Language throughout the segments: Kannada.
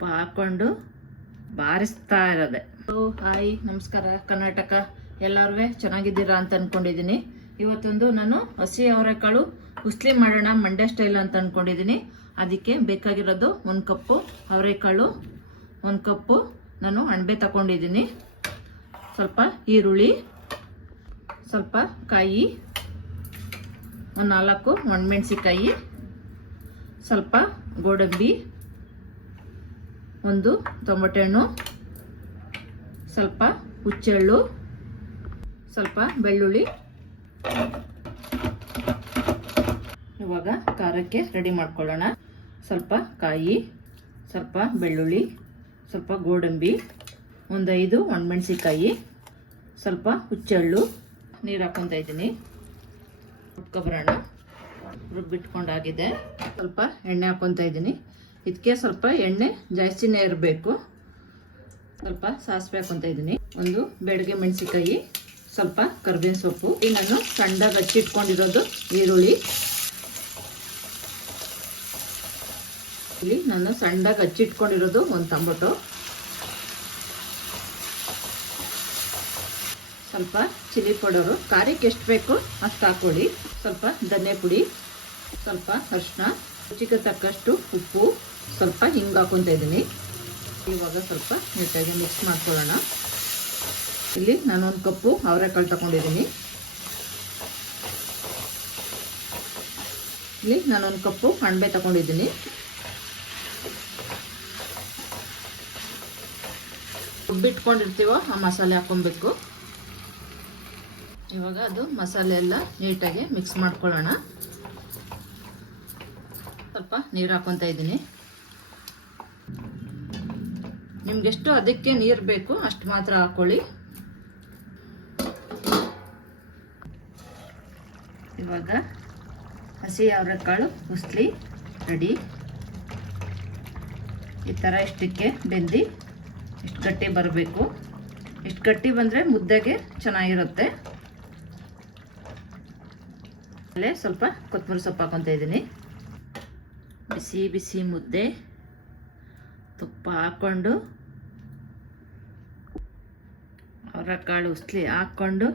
ತುಪ್ಪ ಹಾಕ್ಕೊಂಡು ಬಾರಿಸ್ತಾ ಇರೋದೆ. ಹಾಯ್, ನಮಸ್ಕಾರ ಕರ್ನಾಟಕ. ಎಲ್ಲರೂ ಚೆನ್ನಾಗಿದ್ದೀರಾ ಅಂತ ಅಂದ್ಕೊಂಡಿದ್ದೀನಿ. ಇವತ್ತೊಂದು ನಾನು ಹಸಿ ಅವರೆಕಾಳು ಉಸ್ಲಿ ಮಾಡೋಣ ಮಂಡ್ಯ ಸ್ಟೈಲ್ ಅಂತ ಅಂದ್ಕೊಂಡಿದ್ದೀನಿ. ಅದಕ್ಕೆ ಬೇಕಾಗಿರೋದು 1 ಕಪ್ಪು ಅವರೆಕಾಳು, 1 ಕಪ್ಪು ನಾನು ಅಣಬೆ ತಗೊಂಡಿದ್ದೀನಿ, ಸ್ವಲ್ಪ ಈರುಳ್ಳಿ, ಸ್ವಲ್ಪ ಕಾಯಿ, 4 ಒಣಮೆಣಸಿಕಾಯಿ, ಸ್ವಲ್ಪ ಗೋಡಂಬಿ, 1 ಟೊಮೊಟೊ ಹಣ್ಣು, ಸ್ವಲ್ಪ ಹುಚ್ಚೆಳ್ಳು, ಸ್ವಲ್ಪ ಬೆಳ್ಳುಳ್ಳಿ. ಇವಾಗ ಖಾರಕ್ಕೆ ರೆಡಿ ಮಾಡ್ಕೊಳ್ಳೋಣ. ಸ್ವಲ್ಪ ಕಾಯಿ, ಸ್ವಲ್ಪ ಬೆಳ್ಳುಳ್ಳಿ, ಸ್ವಲ್ಪ ಗೋಡಂಬಿ, 5 ಒಣಮೆಣಸಿಕಾಯಿ, ಸ್ವಲ್ಪ ಹುಚ್ಚೆಳ್ಳು. ನೀರು ಹಾಕ್ಕೊತಾ ಇದ್ದೀನಿ, ಉಟ್ಕೊಬರೋಣ. ರುಬ್ಬಿಟ್ಕೊಂಡಾಗಿದೆ. ಸ್ವಲ್ಪ ಎಣ್ಣೆ ಹಾಕ್ಕೊತಾ ಇದ್ದೀನಿ. ಇದಕ್ಕೆ ಸ್ವಲ್ಪ ಎಣ್ಣೆ ಜಾಸ್ತಿನೇ ಇರಬೇಕು. ಸ್ವಲ್ಪ ಸಾಸಿವೆ ಹಾಕ್ಕೊತಾ ಇದ್ದೀನಿ, 1 ಬೆಳಗ್ಗೆ ಮೆಣಸಿಕಾಯಿ, ಸ್ವಲ್ಪ ಕರ್ಬೇವಿನ ಸೊಪ್ಪು, ನಾನು ಸಣ್ಣದಾಗಿ ಹಚ್ಚಿಟ್ಕೊಂಡಿರೋದು ಈರುಳ್ಳಿ, ಇಲ್ಲಿ ನಾನು ಸಣ್ಣದಾಗಿ ಹಚ್ಚಿಟ್ಕೊಂಡಿರೋದು 1 ಟೊಮೊಟೊ, ಸ್ವಲ್ಪ ಚಿಲ್ಲಿ ಪೌಡರು, ಖಾರಕ್ಕೆ ಎಷ್ಟು ಬೇಕು ಅಷ್ಟು ಹಾಕೊಳ್ಳಿ, ಸ್ವಲ್ಪ ಧನಿಯಾ ಪುಡಿ, ಸ್ವಲ್ಪ ಅರಿಶಿನ, ರುಚಿಗೆ ತಕ್ಕಷ್ಟು ಉಪ್ಪು, ಸ್ವಲ್ಪ ಹಿಂಗೆ ಹಾಕ್ಕೊತಾ ಇದ್ದೀನಿ. ಇವಾಗ ಸ್ವಲ್ಪ ನೀಟಾಗಿ ಮಿಕ್ಸ್ ಮಾಡ್ಕೊಳ್ಳೋಣ. ಇಲ್ಲಿ ನಾನು 1 ಕಪ್ಪು ಅವರೆಕಾಳು ತಗೊಂಡಿದ್ದೀನಿ. ಇಲ್ಲಿ ನಾನು 1 ಕಪ್ಪು ಅಣಬೆ ತಗೊಂಡಿದ್ದೀನಿ. ರುಬ್ಬಿಟ್ಕೊಂಡಿರ್ತೀವೋ ಆ ಮಸಾಲೆ ಹಾಕ್ಕೊಬೇಕು. ಇವಾಗ ಅದು ಮಸಾಲೆ ಎಲ್ಲ ನೀಟಾಗಿ ಮಿಕ್ಸ್ ಮಾಡ್ಕೊಳ್ಳೋಣ. ಸ್ವಲ್ಪ ನೀರು ಹಾಕ್ಕೊತಾ ಇದ್ದೀನಿ. ನಿಮ್ಗೆಷ್ಟು ಅದಕ್ಕೆ ನೀರು ಬೇಕು ಅಷ್ಟು ಮಾತ್ರ ಹಾಕ್ಕೊಳ್ಳಿ. ಇವಾಗ ಹಸಿ ಅವರೆಕಾಳು ಉಸ್ಲಿ ರೆಡಿ. ಈ ಥರ ಇಷ್ಟಕ್ಕೆ ಬೆಂದು ಇಷ್ಟು ಗಟ್ಟಿ ಬರಬೇಕು. ಇಷ್ಟು ಗಟ್ಟಿ ಬಂದರೆ ಮುದ್ದೆಗೆ ಚೆನ್ನಾಗಿರುತ್ತೆ. ಅಲ್ಲೇ ಸ್ವಲ್ಪ ಕೊತ್ತಂಬರಿ ಸೊಪ್ಪು ಹಾಕ್ಕೊತಾ ಇದ್ದೀನಿ. ಬಿಸಿ ಬಿಸಿ ಮುದ್ದೆ ತುಪ್ಪ ಹಾಕ್ಕೊಂಡು ಅವರೆಕಾಳು ಉಸ್ಲಿ ಹಾಕ್ಕೊಂಡು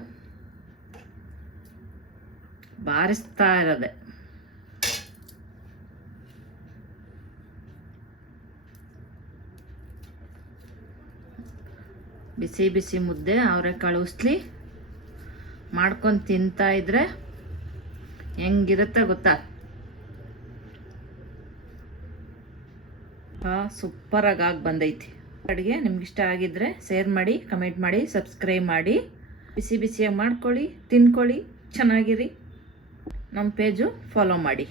ಬಾರಿಸ್ತಾ ಇರೋದೆ. ಬಿಸಿ ಬಿಸಿ ಮುದ್ದೆ ಅವರೆಕಾಳು ಉಸ್ಲಿ ಮಾಡ್ಕೊಂಡು ತಿಂತಾ ಇದ್ರೆ ಹೆಂಗಿರುತ್ತೆ ಗೊತ್ತಾ? ಸೂಪರಾಗಿ ಬಂದೈತಿ. ಅಡುಗೆ ನಿಮ್ಗೆ ಇಷ್ಟ ಆಗಿದ್ರೆ ಶೇರ್ ಮಾಡಿ, ಕಮೆಂಟ್ ಮಾಡಿ, ಸಬ್ಸ್ಕ್ರೈಬ್ ಮಾಡಿ. ಬಿಸಿ ಬಿಸಿಯಾಗಿ ಮಾಡ್ಕೊಳ್ಳಿ, ತಿನ್ಕೊಳ್ಳಿ, ಚೆನ್ನಾಗಿರಿ. ನಮ್ಮ ಪೇಜು ಫಾಲೋ ಮಾಡಿ.